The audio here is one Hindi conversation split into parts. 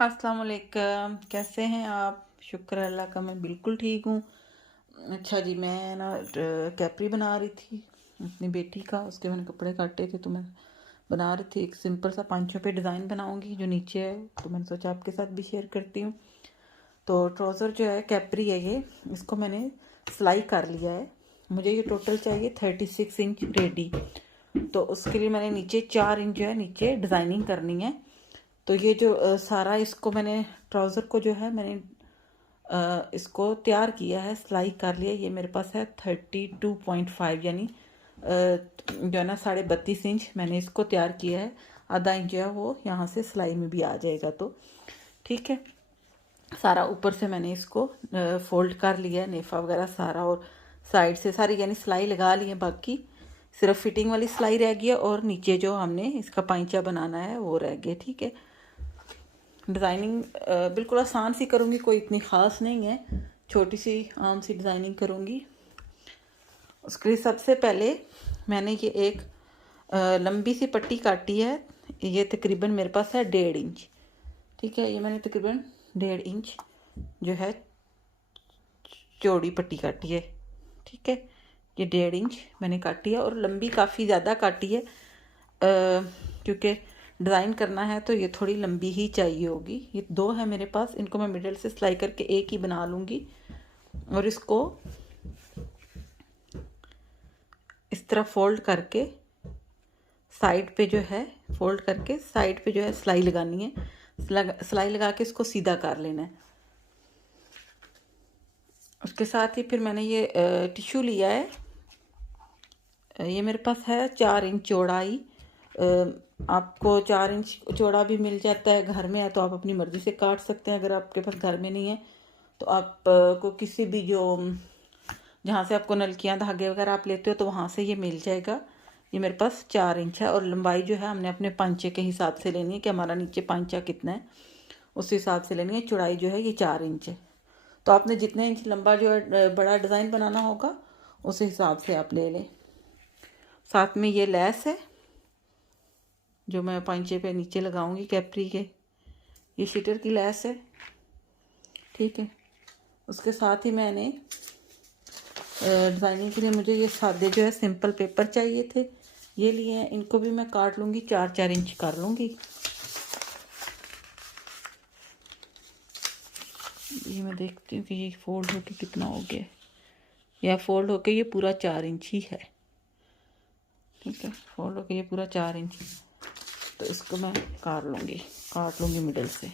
अस्सलाम वालेकुम। कैसे हैं आप? शुक्र है अल्लाह का, मैं बिल्कुल ठीक हूँ। अच्छा जी, मैं ना कैपरी बना रही थी अपनी बेटी का। उसके मैंने कपड़े काटे थे तो मैं बना रही थी। एक सिंपल सा पांचों पे डिज़ाइन बनाऊंगी जो नीचे है, तो मैंने सोचा आपके साथ भी शेयर करती हूँ। तो ट्राउज़र जो है कैपरी है ये, इसको मैंने सिलाई कर लिया है। मुझे ये टोटल चाहिए 36 इंच रेडी। तो उसके लिए मैंने नीचे 4 इंच जो है नीचे डिज़ाइनिंग करनी है। तो ये जो सारा इसको मैंने ट्राउज़र को जो है मैंने इसको तैयार किया है, सिलाई कर लिया। ये मेरे पास है 32.5, यानी जो है ना 32.5 इंच मैंने इसको तैयार किया है। आधा इंच जो है वो यहाँ से सिलाई में भी आ जाएगा। तो ठीक है, सारा ऊपर से मैंने इसको फोल्ड कर लिया है, नेफा वगैरह सारा, और साइड से सारी यानी सिलाई लगा ली है। बाकी सिर्फ फिटिंग वाली सिलाई रह गई है और नीचे जो हमने इसका पाइंचा बनाना है वो रह गया। ठीक है, डिज़ाइनिंग बिल्कुल आसान सी करूँगी, कोई इतनी ख़ास नहीं है, छोटी सी आम सी डिज़ाइनिंग करूँगी। उसके लिए सबसे पहले मैंने ये एक लंबी सी पट्टी काटी है। ये तकरीबन मेरे पास है 1.5 इंच। ठीक है, ये मैंने तकरीबन 1.5 इंच जो है चौड़ी पट्टी काटी है। ठीक है, ये 1.5 इंच मैंने काटी है और लंबी काफ़ी ज़्यादा काटी है, क्योंकि डिज़ाइन करना है तो ये थोड़ी लंबी ही चाहिए होगी। ये दो है मेरे पास, इनको मैं मिडल से सिलाई करके एक ही बना लूँगी। और इसको इस तरह फोल्ड करके साइड पे जो है, फोल्ड करके साइड पे जो है सिलाई लगानी है। सिलाई लगा के इसको सीधा कर लेना है। उसके साथ ही फिर मैंने ये टिश्यू लिया है। ये मेरे पास है 4 इंच चौड़ाई। आपको 4 इंच चौड़ा भी मिल जाता है, घर में है तो आप अपनी मर्ज़ी से काट सकते हैं। अगर आपके पास घर में नहीं है तो आप को किसी भी जो जहाँ से आपको नलकियाँ धागे वगैरह आप लेते हो तो वहाँ से ये मिल जाएगा। ये मेरे पास 4 इंच है और लंबाई जो है हमने अपने पांचे के हिसाब से लेनी है कि हमारा नीचे पांचा कितना है, उस हिसाब से लेनी है। चौड़ाई जो है ये 4 इंच है। तो आपने जितने इंच लंबा जो है बड़ा डिज़ाइन बनाना होगा उस हिसाब से आप ले लें। साथ में ये लेस है जो मैं पांचे पे नीचे लगाऊंगी कैपरी के, ये शीटर की लेस है। ठीक है, उसके साथ ही मैंने डिज़ाइनिंग के लिए मुझे ये सादे जो है सिंपल पेपर चाहिए थे, ये लिए हैं। इनको भी मैं काट लूँगी, 4-4 इंच कर लूँगी। ये मैं देखती हूँ कि ये फोल्ड होके कितना हो गया। या फोल्ड होके ये पूरा 4 इंच ही है। ठीक है, फोल्ड होके ये पूरा 4 इंच, तो इसको मैं काट लूँगी मिडल से।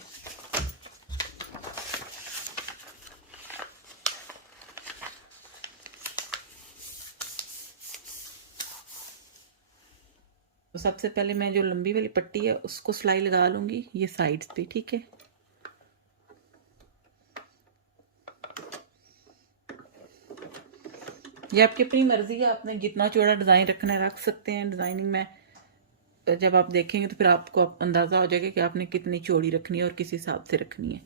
तो सबसे पहले मैं जो लंबी वाली पट्टी है उसको सिलाई लगा लूँगी ये साइड्स पे। ठीक है, ये आपकी अपनी मर्जी है, आपने जितना चौड़ा डिज़ाइन रखना है रख सकते हैं। डिज़ाइनिंग में जब आप देखेंगे तो फिर आपको अंदाज़ा हो जाएगा कि आपने कितनी चौड़ी रखनी है और किस हिसाब से रखनी है।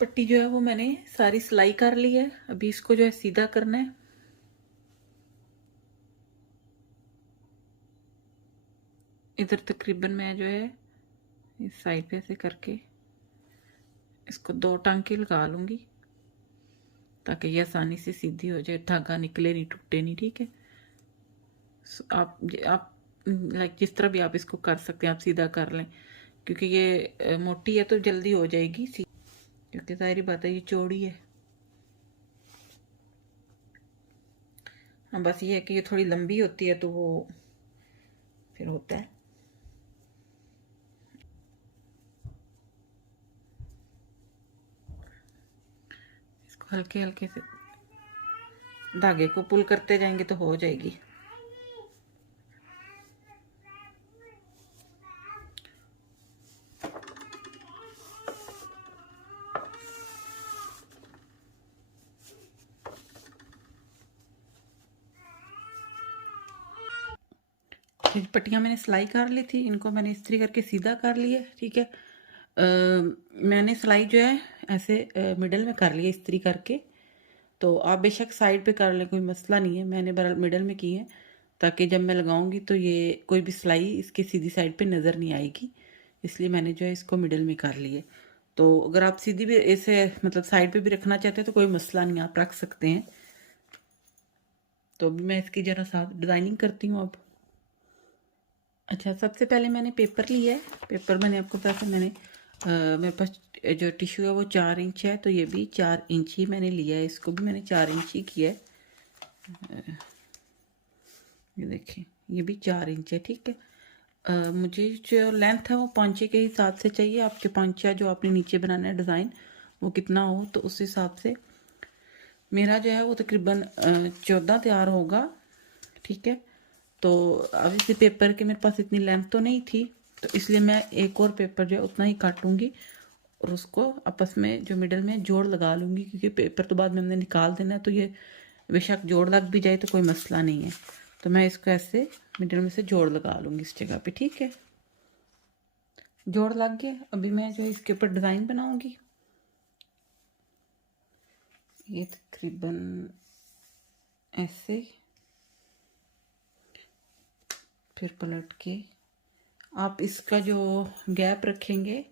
पट्टी जो है वो मैंने सारी सिलाई कर ली है। अभी इसको जो है सीधा करना है। इधर तकरीबन मैं जो है इस साइड पे ऐसे करके इसको 2 टांके लगा लूँगी ताकि ये आसानी से सीधी हो जाए, धागा निकले नहीं, टूटे नहीं। ठीक है, आप लाइक जिस तरह भी आप इसको कर सकते हैं, आप सीधा कर लें, क्योंकि ये मोटी है तो जल्दी हो जाएगी, क्योंकि जाहिर बात है ये चौड़ी है। हाँ, बस ये है कि ये थोड़ी लंबी होती है तो वो फिर होता है। इसको हल्के हल्के से धागे को पुल करते जाएंगे तो हो जाएगी। पट्टियाँ मैंने सिलाई कर ली थी, इनको मैंने इस्त्री करके सीधा कर लिया। ठीक है, मैंने सिलाई जो है ऐसे मिडल में कर लिया इस्त्री करके। तो आप बेशक साइड पे कर लें, कोई मसला नहीं है। मैंने बहरहाल मिडल में की है ताकि जब मैं लगाऊंगी तो ये कोई भी सिलाई इसकी सीधी साइड पे नज़र नहीं आएगी, इसलिए मैंने जो है इसको मिडल में कर लिए। तो अगर आप सीधी भी ऐसे मतलब साइड पे भी रखना चाहते हैं तो कोई मसला नहीं, आप रख सकते हैं। तो अभी मैं इसकी ज़रा साथ डिज़ाइनिंग करती हूँ अब। अच्छा, सबसे पहले मैंने पेपर लिया है। पेपर मैंने आपको पता है मैंने मेरे पास जो टिश्यू है वो 4 इंच है, तो ये भी 4 इंच ही मैंने लिया है। इसको भी मैंने 4 इंच ही किया है। ये देखिए, ये भी 4 इंच है, ठीक है। मुझे जो लेंथ है वो पांचे के हिसाब से चाहिए। आपके पांचा जो आपने नीचे बनाना है डिज़ाइन वो कितना हो तो उस हिसाब से। मेरा जो है वो तकरीबन 14 तैयार होगा, ठीक है। तो अब इसी पेपर के मेरे पास इतनी लेंथ तो नहीं थी, तो इसलिए मैं एक और पेपर जो है उतना ही काटूंगी और उसको आपस में जो मिडल में जोड़ लगा लूँगी, क्योंकि पेपर तो बाद में हमने निकाल देना है, तो ये बेशक जोड़ लग भी जाए तो कोई मसला नहीं है। तो मैं इसको ऐसे मिडल में से जोड़ लगा लूँगी इस जगह पे, ठीक है। जोड़ लग गया। अभी मैं जो है इसके ऊपर डिज़ाइन बनाऊँगी। ये तकरीबन ऐसे, फिर पलट के आप इसका जो गैप रखेंगे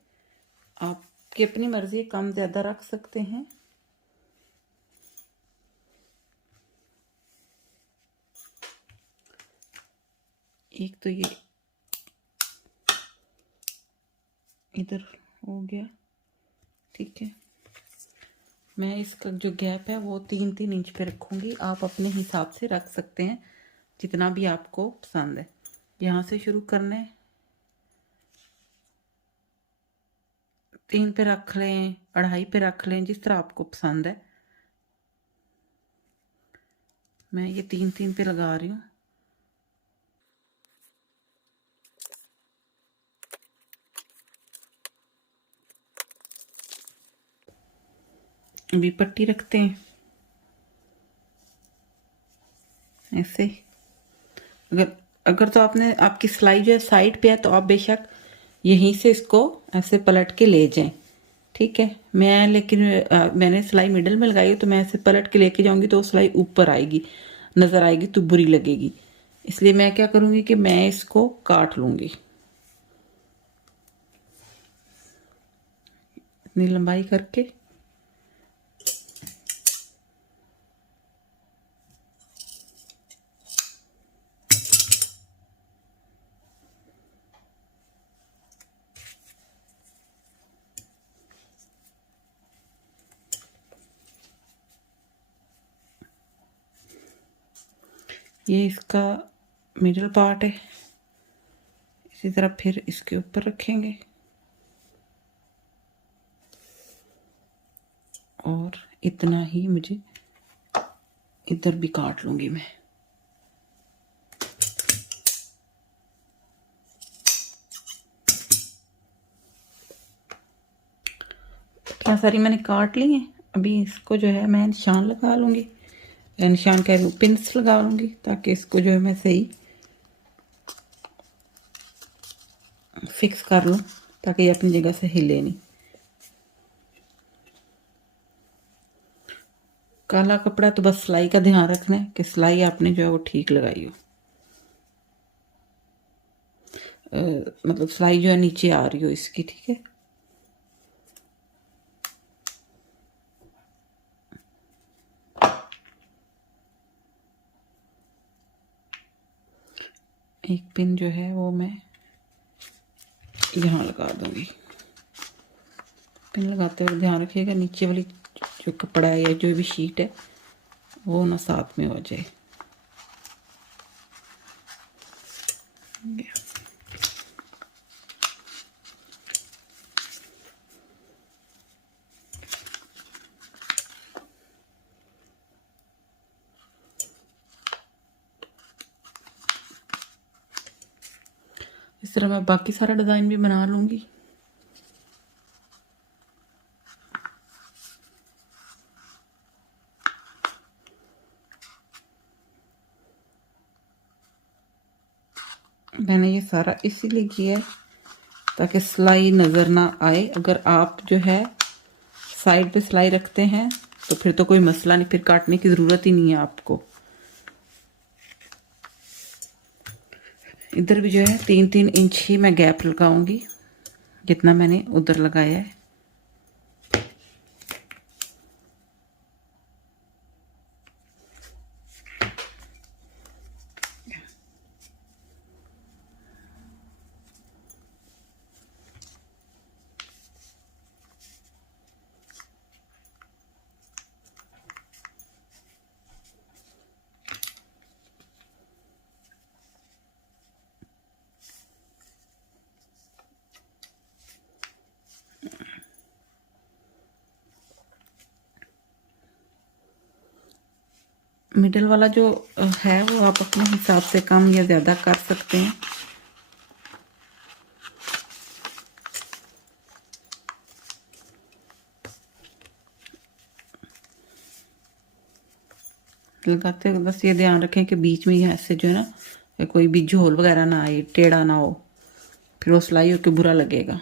आपकी अपनी मर्जी, कम ज़्यादा रख सकते हैं। एक तो ये इधर हो गया, ठीक है। मैं इसका जो गैप है वो 3-3 इंच पे रखूँगी। आप अपने हिसाब से रख सकते हैं जितना भी आपको पसंद है। यहाँ से शुरू करना है, 3 पे रख लें, 2.5 पे रख लें, जिस तरह आपको पसंद है। मैं ये 3-3 पे लगा रही हूँ। अभी पट्टी रखते हैं ऐसे। अगर तो आपकी सिलाई जो है साइड पे है तो आप बेशक यहीं से इसको ऐसे पलट के ले जाएं, ठीक है। मैं लेकिन मैंने सिलाई मिडल में लगाई है, तो मैं ऐसे पलट के लेके जाऊंगी तो सिलाई ऊपर आएगी, नज़र आएगी तो बुरी लगेगी। इसलिए मैं क्या करूंगी कि मैं इसको काट लूंगी इतनी लंबाई करके। ये इसका मिडल पार्ट है। इसी तरह फिर इसके ऊपर रखेंगे और इतना ही मुझे इधर भी काट लूंगी मैं। इतना सारी मैंने काट ली है। अभी इसको जो है मैं निशान लगा लूंगी, निशान कह लूँ पिंस लगा लूंगी, ताकि इसको जो है मैं सही फिक्स कर लूँ, ताकि ये अपनी जगह से हिले नहीं। काला कपड़ा तो बस सिलाई का ध्यान रखना है कि सिलाई आपने जो है वो ठीक लगाई हो। मतलब सिलाई जो है नीचे आ रही हो इसकी, ठीक है। एक पिन जो है वो मैं यहाँ लगा दूंगी। पिन लगाते हुए ध्यान रखिएगा नीचे वाली जो कपड़ा है या जो भी शीट है वो ना साथ में हो जाए। इस तरह मैं बाकी सारा डिज़ाइन भी बना लूँगी। मैंने ये सारा इसीलिए किया है ताकि सिलाई नज़र ना आए। अगर आप जो है साइड पे सिलाई रखते हैं तो फिर तो कोई मसला नहीं, फिर काटने की ज़रूरत ही नहीं है आपको। इधर भी जो है 3-3 इंच ही मैं गैप लगाऊंगी, जितना मैंने उधर लगाया है। मिडल वाला जो है वो आप अपने हिसाब से कम या ज़्यादा कर सकते हैं। लगाते वक्त बस ये ध्यान रखें कि बीच में ऐसे जो है ना कोई भी झोल वगैरह ना आए, टेढ़ा ना हो, फिर वो सिलाई होकर बुरा लगेगा।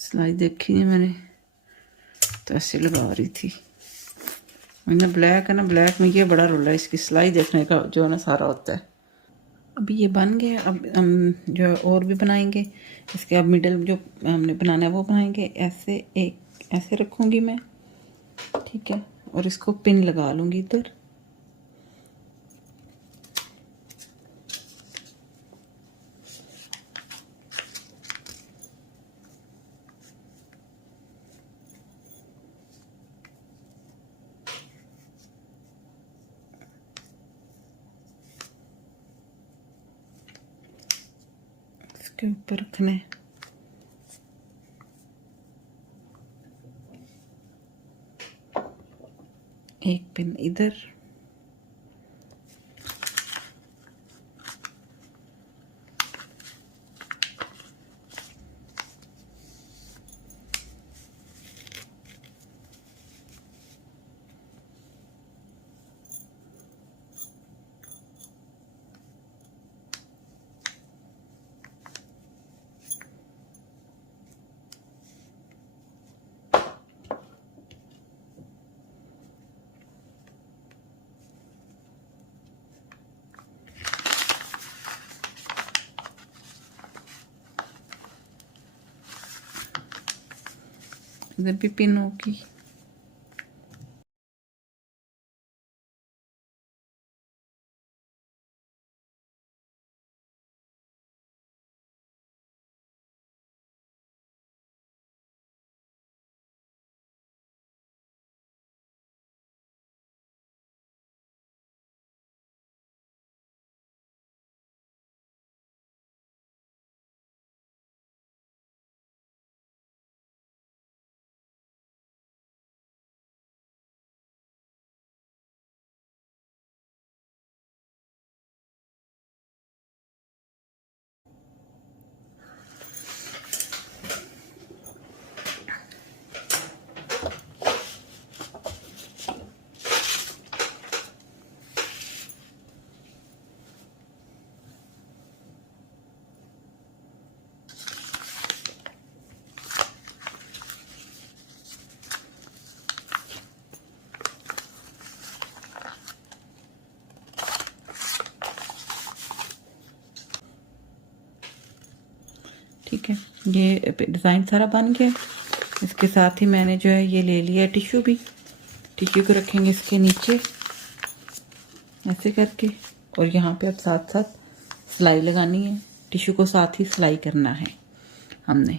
सिलाई देखी है मैंने, तो ऐसे लगा रही थी। ना ब्लैक है ना, ब्लैक में ये बड़ा रोल है, इसकी सिलाई देखने का जो है ना सारा होता है। अभी ये बन गया, अब हम जो और भी बनाएंगे। इसके अब मिडल जो हमने बनाना है वो बनाएंगे। ऐसे एक ऐसे रखूँगी मैं, ठीक है, और इसको पिन लगा लूँगी इधर। इसके ऊपर रखना है। एक पिन इधर, इधर भी पिन होगी। ठीक है, ये डिज़ाइन सारा बन गया। इसके साथ ही मैंने जो है ये ले लिया टिश्यू भी। टिश्यू को रखेंगे इसके नीचे ऐसे करके, और यहाँ पे अब साथ साथ सिलाई लगानी है। टिश्यू को साथ ही सिलाई करना है हमने।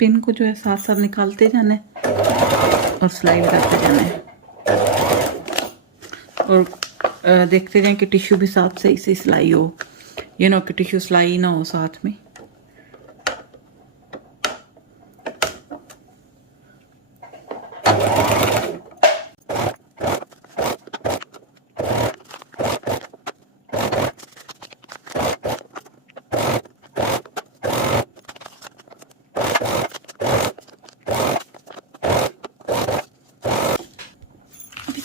पिन को जो है साथ साथ निकालते जाना है और सिलाई लगाते जाना है, और देखते जाएं कि टिश्यू भी साथ सही से सिलाई हो, ये ना कि टिश्यू सिलाई ना हो साथ में।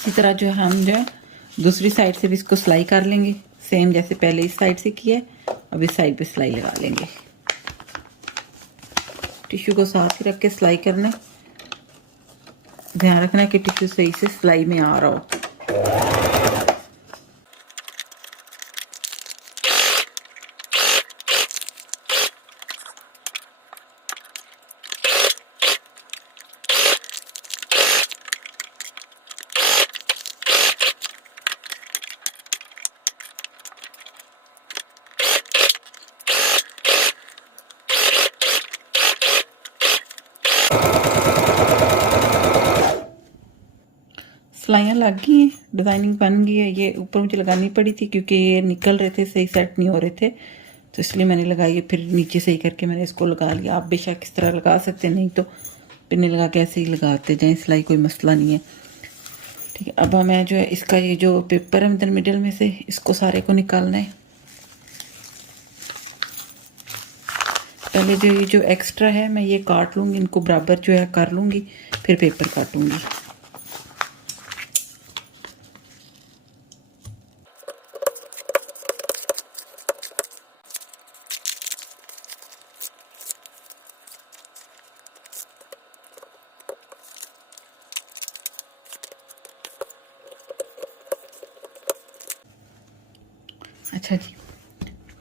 इसी तरह जो है हम जो है दूसरी साइड से भी इसको सिलाई कर लेंगे, सेम जैसे पहले इस साइड से किया है। अब इस साइड पे सिलाई लगा लेंगे। टिश्यू को साथ ही रख के सिलाई करना है। ध्यान रखना है कि टिश्यू सही से सिलाई में आ रहा हो। सिलाइयाँ लग गई हैं, डिज़ाइनिंग बन गई है। ये ऊपर मुझे लगानी पड़ी थी क्योंकि ये निकल रहे थे, सही सेट नहीं हो रहे थे, तो इसलिए मैंने लगाई है। फिर नीचे सही करके मैंने इसको लगा लिया। आप बेशक इस तरह लगा सकते हैं, नहीं तो पिन्ने लगा के ऐसे ही लगाते जाएँ, सिलाई कोई मसला नहीं है। ठीक है, अब मैं जो है इसका ये जो पेपर है मिडल में से, इसको सारे को निकालना है। पहले जो ये जो एक्स्ट्रा है मैं ये काट लूँगी, इनको बराबर जो है कर लूँगी, फिर पेपर काटूँगी। अच्छा जी,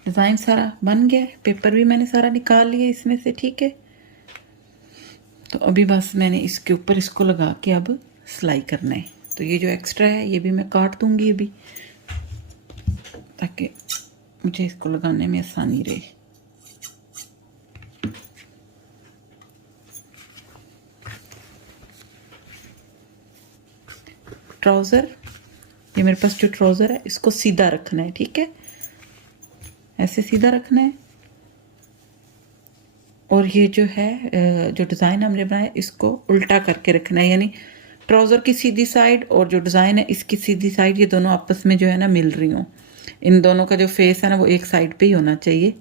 डिज़ाइन सारा बन गया है, पेपर भी मैंने सारा निकाल लिया इसमें से। ठीक है, तो अभी बस मैंने इसके ऊपर इसको लगा के अब सिलाई करना है। तो ये जो एक्स्ट्रा है ये भी मैं काट दूंगी अभी, ताकि मुझे इसको लगाने में आसानी रहे। ट्राउज़र, ये मेरे पास जो ट्राउज़र है इसको सीधा रखना है। ठीक है, ऐसे सीधा रखना है। और ये जो है जो डिज़ाइन हमने बनाया इसको उल्टा करके रखना है, यानी ट्राउज़र की सीधी साइड और जो डिज़ाइन है इसकी सीधी साइड, ये दोनों आपस में जो है ना मिल रही हों। इन दोनों का जो फेस है ना वो एक साइड पे ही होना चाहिए।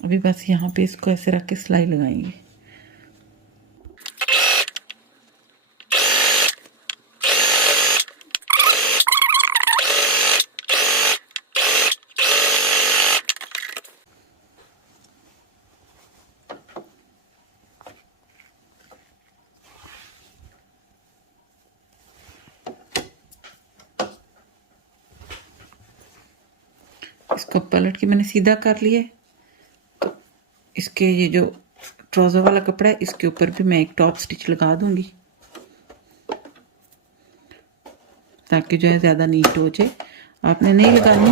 अभी बस यहाँ पे इसको ऐसे रख के सिलाई लगाएंगे। इसको पलट के मैंने सीधा कर लिया। तो इसके ये जो ट्राउज़र वाला कपड़ा है इसके ऊपर भी मैं एक टॉप स्टिच लगा दूंगी, ताकि जो है ज़्यादा नीट हो जाए। आपने नहीं लगानी,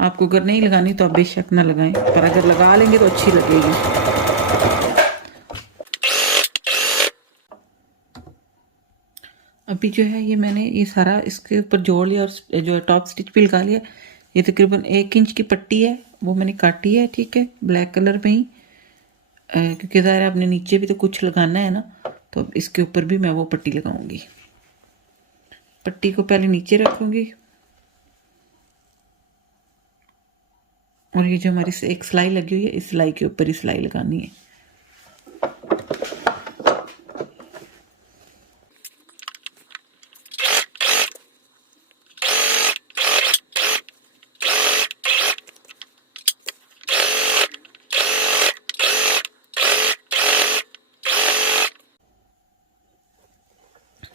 आपको अगर नहीं लगानी तो आप बेशक ना लगाएं, पर अगर लगा लेंगे तो अच्छी लगेगी। अभी जो है ये मैंने ये सारा इसके ऊपर जोड़ लिया और जो टॉप स्टिच भी लगा लिया। ये तकरीबन 1 इंच की पट्टी है, वो मैंने काटी है। ठीक है, ब्लैक कलर में ही, क्योंकि ज़ाहिर है अपने नीचे भी तो कुछ लगाना है ना, तो अब इसके ऊपर भी मैं वो पट्टी लगाऊंगी। पट्टी को पहले नीचे रखूंगी और ये जो हमारी एक सिलाई लगी हुई है इस सिलाई के ऊपर ही सिलाई लगानी है।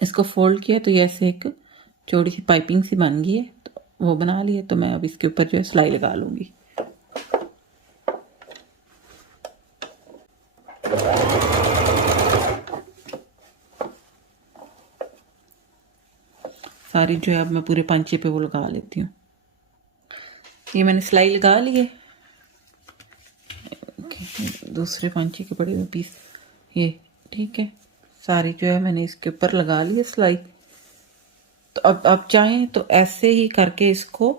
इसको फोल्ड किया तो ये ऐसे एक चौड़ी सी पाइपिंग सी बन गई है, तो वो बना ली है। तो मैं अब इसके ऊपर जो है सिलाई लगा लूँगी। सारी जो है अब मैं पूरे पांचे पे वो लगा लेती हूँ। ये मैंने सिलाई लगा ली है। दूसरे पांचे के बड़े पीस ये, ठीक है, सारी जो है मैंने इसके ऊपर लगा ली है सिलाई। तो अब चाहें तो ऐसे ही करके इसको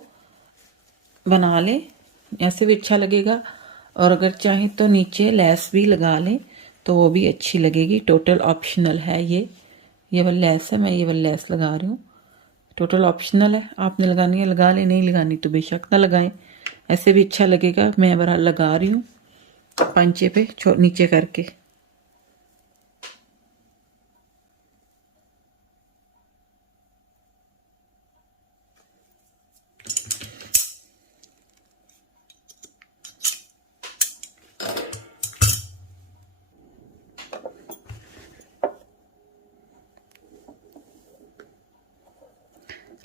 बना लें, ऐसे भी अच्छा लगेगा। और अगर चाहें तो नीचे लेस भी लगा लें तो वो भी अच्छी लगेगी। टोटल ऑप्शनल है ये वाली लेस है, मैं ये वाली लेस लगा रही हूँ। टोटल ऑप्शनल है, आपने लगानी है लगा लें, नहीं लगानी तो बेशक ना लगाएं, ऐसे भी अच्छा लगेगा। मैं बहरहाल लगा रही हूँ पंचे पे नीचे करके।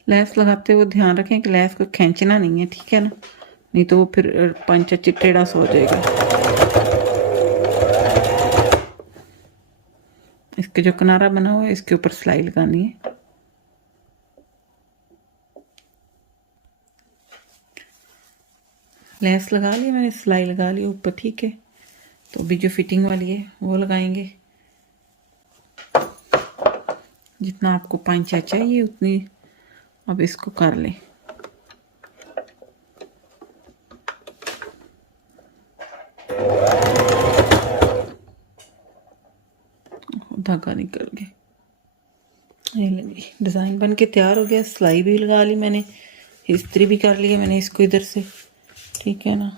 लेस लगाते हुए ध्यान रखें कि लेस को खींचना नहीं है, ठीक है ना, नहीं तो वो फिर पंचा टेढ़ा सा हो जाएगा। इसके जो किनारा बना हुआ है इसके ऊपर सिलाई लगानी है। लेस लगा ली मैंने, सिलाई लगा ली ऊपर, ठीक है। तो अभी जो फिटिंग वाली है वो लगाएंगे। जितना आपको पंचा चाहिए उतनी अब इसको कर लें। धागा निकल गया। ये लेंगे, डिज़ाइन बन के तैयार हो गया। सिलाई भी लगा ली मैंने, इस्त्री भी कर लिया मैंने इसको इधर से, ठीक है ना।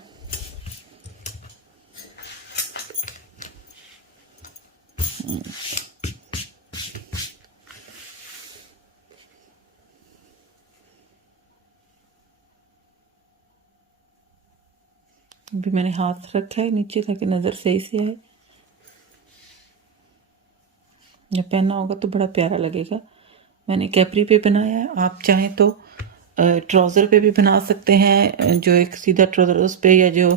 अभी मैंने हाथ रखा है नीचे ताकि नज़र सही से आए। जब पहना होगा तो बड़ा प्यारा लगेगा। मैंने कैपरी पे बनाया है, आप चाहें तो ट्राउज़र पे भी बना सकते हैं, जो एक सीधा ट्राउज़र उस पर, या जो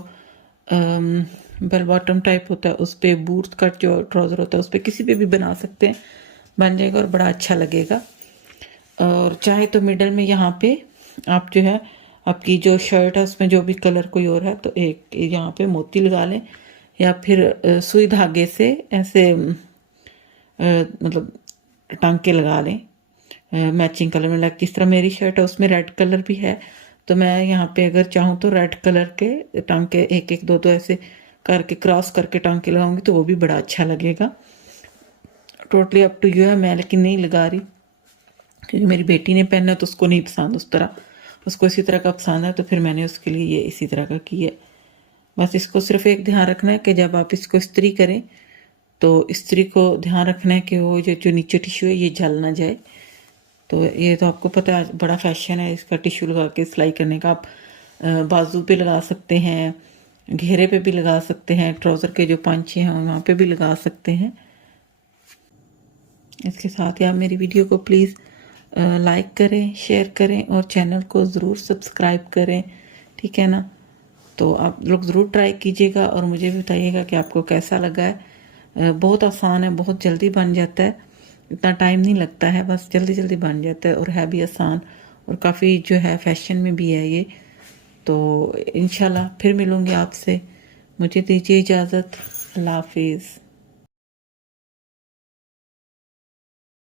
बेल बॉटम टाइप होता है उस पर, बूट कट जो ट्राउज़र होता है उस पर, किसी पे भी बना सकते हैं, बन जाएगा और बड़ा अच्छा लगेगा। और चाहे तो मिडल में यहाँ पे आप जो है आपकी जो शर्ट है उसमें जो भी कलर कोई और है तो एक यहाँ पे मोती लगा लें, या फिर सुई धागे से ऐसे मतलब टांके लगा लें मैचिंग कलर में। लाइक जिस तरह मेरी शर्ट है उसमें रेड कलर भी है, तो मैं यहाँ पे अगर चाहूँ तो रेड कलर के टांके एक एक दो दो ऐसे करके क्रॉस करके टांके लगाऊंगी तो वो भी बड़ा अच्छा लगेगा। टोटली अप टू यू है, मैं लेकिन नहीं लगा रही क्योंकि मेरी बेटी ने पहना तो उसको नहीं पसंद उस तरह, उसको इसी तरह का पसंद है, तो फिर मैंने उसके लिए ये इसी तरह का किया। बस इसको सिर्फ एक ध्यान रखना है कि जब आप इसको इस्त्री करें तो इस्त्री को ध्यान रखना है कि वो जो नीचे टिश्यू है ये जल ना जाए। तो ये तो आपको पता है बड़ा फैशन है इसका टिश्यू लगा के सिलाई करने का। आप बाजू पे लगा सकते हैं, घेरे पे भी लगा सकते हैं, ट्राउज़र के जो पंचे हैं वहाँ पे भी लगा सकते हैं। इसके साथ ही आप मेरी वीडियो को प्लीज़ लाइक करें, शेयर करें और चैनल को ज़रूर सब्सक्राइब करें, ठीक है ना। तो आप लोग ज़रूर ट्राई कीजिएगा और मुझे भी बताइएगा कि आपको कैसा लगा है। बहुत आसान है, बहुत जल्दी बन जाता है, इतना टाइम नहीं लगता है, बस जल्दी जल्दी बन जाता है और है भी आसान और काफ़ी जो है फैशन में भी है ये। तो इंशाल्लाह फिर मिलूँगी आपसे, मुझे दीजिए इजाज़त। अल्लाह हाफिज़।